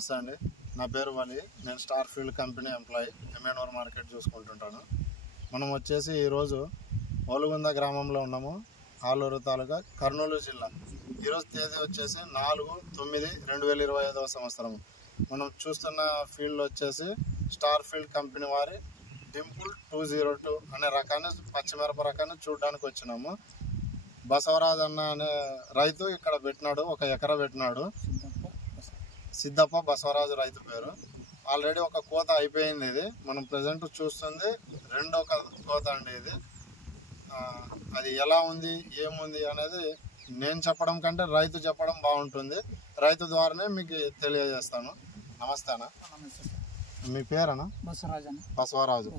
నమస్తే అండి. నా పేరు వలి. నేను star field company employee, ఎమ్మెనూరు market చూసుకుంటుంటాను. మనం వచ్చేసి ఈరోజు ఓలుగుంద గ్రామంలో ఉన్నాము, ఆలూరు తాలూకా, కర్నూలు జిల్లా. ఈరోజు తేదీ వచ్చేసి 4/9/2025 సంవత్సరం. మనం చూస్తున్న ఫీల్డ్ వచ్చేసి స్టార్ ఫీల్డ్ కంపెనీ వారి డింపుల్ 202 అనే రకాన్ని, పచ్చిమిరప రకాన్ని చూడడానికి వచ్చినాము. బసవరాజ్ అన్న అనే రైతు ఇక్కడ పెట్టినాడు, 1 ఎకరా పెట్టినాడు. సిద్ధప్ప బసవరాజు రైతు పేరు. ఆల్రెడీ ఒక కోత అయిపోయింది. ఇది మనం ప్రజెంట్ చూస్తుంది 2వ కోత అండి. ఇది అది ఎలా ఉంది, ఏముంది అనేది నేను చెప్పడం కంటే రైతు చెప్పడం బాగుంటుంది. రైతు ద్వారానే మీకు తెలియజేస్తాను. నమస్తే అన్న. మీ పేరన్నా? బసవరాజు.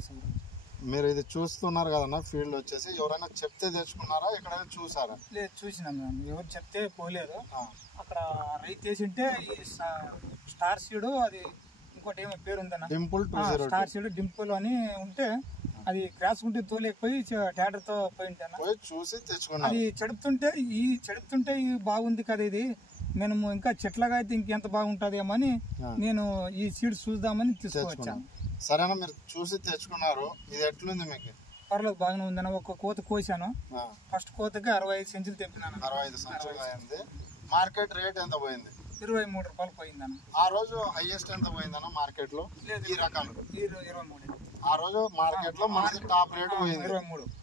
మీరు ఇది చూస్తున్నారు కదన్నా, ఫీల్డ్ వచ్చేసి ఎవరైనా చెప్తే తెచ్చుకున్నారా, ఎక్కడైనా చూసారా? లేదు, చూసినాం. ఎవరు చెప్తే పోలేదు. అక్కడ రైతు వేసింటే స్టార్ సీడ్, అది ఇంకోటి ఏమో పేరు ఉందన్న, డింపుల్ స్టార్ సీడ్ డింపుల్ అని ఉంటే అది క్రాస్ ఉంటే తోలేకపోయి ట్రాక్టర్ తో పోయి చూసి తెచ్చుకున్నాం. అది చెడుపుతుంటే బాగుంది కదా, ఇది మేము ఇంకా చెట్లగా అయితే ఇంకెంత బాగుంటది ఏమని నేను ఈ సీడ్స్ చూద్దామని తీసుకువచ్చాను. సరేనా, మీరు చూసి తెచ్చుకున్నారు. ఇది ఎట్లుంది మీకు? పర్లేదు, బాగానే ఉందన్న. ఒక కోత కోసాను. ఫస్ట్ కోతకి 65 సెంచులు తెప్పినాను. 65 సెంచులు అయింది. మార్కెట్ రేట్ ఎంత పోయింది? 23 రూపాయలు పోయిందన్న. ఆ రోజు హైయెస్ట్ ఎంత పోయిందన్న మార్కెట్ లో? ఈ రకాలు 23. ఆ రోజు మార్కెట్ లో మనది టాప్ రేట్ పోయింది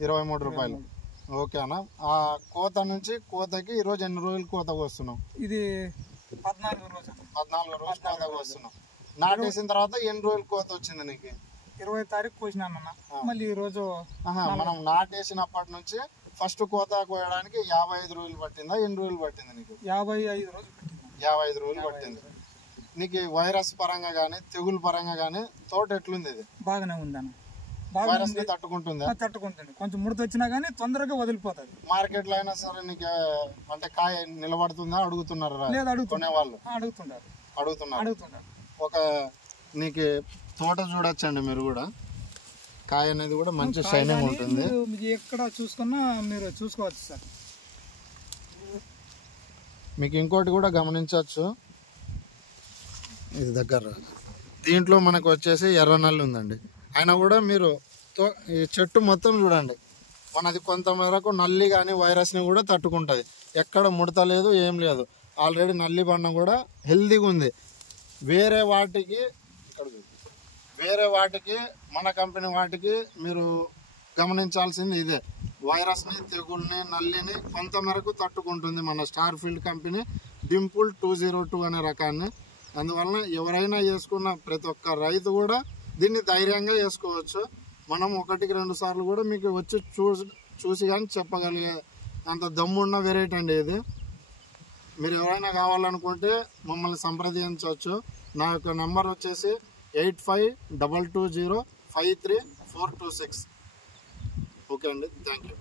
23 రూపాయలు. ఓకే అన్న. ఆ కోత నుంచి కోతకి ఈ రోజు ఎన్ని రోజులు కోతకు వస్తున్నాం? ఇది 14 రోజు. 14 రోజులు కోతకు వస్తున్నాం. నాటేసిన తర్వాత ఎన్ని రోజులు కోత వచ్చింది నీకు? 20వ తారీఖు కోసినానన్న. మళ్ళీ ఈ రోజు మనం నాటేసినప్పటి నుంచి ఫస్ట్ కోత కోయడానికి 55 రోజులు పట్టిందా, ఎన్ని రోజులు పట్టింది నీకు? 55 రోజులు పట్టింది. 55 రోజులు పట్టింది. నీకు వైరస్ పరంగా గానీ, తెగులు పరంగా గానీ తోట ఎట్లుంది? ఇది బాగానే ఉందన్న. వైరస్ ని తట్టుకుంటుంది. కొంచెం ముడత వచ్చినా గానీ తొందరగా వదిలిపోతుంది. మార్కెట్ లో అయినా సరే నీకు అంటే కాయ నిలబడుతుందా అడుగుతున్నారు? కొనేవాళ్ళు అడుగుతున్నారు. ఒక నీకు తోట చూడొచ్చండి మీరు కూడా. కాయ అనేది కూడా మంచి షైనింగ్ ఉంటుంది. ఎక్కడ చూసుకున్నా మీరు చూసుకోవచ్చు సార్. మీకు ఇంకోటి కూడా గమనించవచ్చు, ఇది దగ్గర దీంట్లో మనకు వచ్చేసి ఎర్ర నల్లి ఉందండి. అయినా కూడా మీరు ఈ చెట్టు మొత్తం చూడండి, మనది కొంత మేరకు నల్లి కానీ వైరస్ని కూడా తట్టుకుంటుంది. ఎక్కడ ముడత లేదు, ఏం లేదు. ఆల్రెడీ నల్లి బండం కూడా హెల్తీగా ఉంది. వేరే వాటికి మన కంపెనీ వాటికి మీరు గమనించాల్సింది ఇదే. వైరస్ని, తెగుల్ని, నల్లిని కొంత మేరకు తట్టుకుంటుంది మన స్టార్ ఫీల్డ్ కంపెనీ డింపుల్ 202 అనే రకాన్ని. అందువలన ఎవరైనా వేసుకున్న ప్రతి ఒక్క రైతు కూడా దీన్ని ధైర్యంగా వేసుకోవచ్చు. మనం 1-2 సార్లు కూడా మీకు వచ్చి చూసి కానీ చెప్పగలిగే అంత దమ్మున్న వెరైటీ అండి ఇది. మీరు ఎవరైనా కావాలనుకుంటే మమ్మల్ని సంప్రదించవచ్చు. నా యొక్క నెంబర్ వచ్చేసి 8522053426. ఓకే అండి, థ్యాంక్ యూ.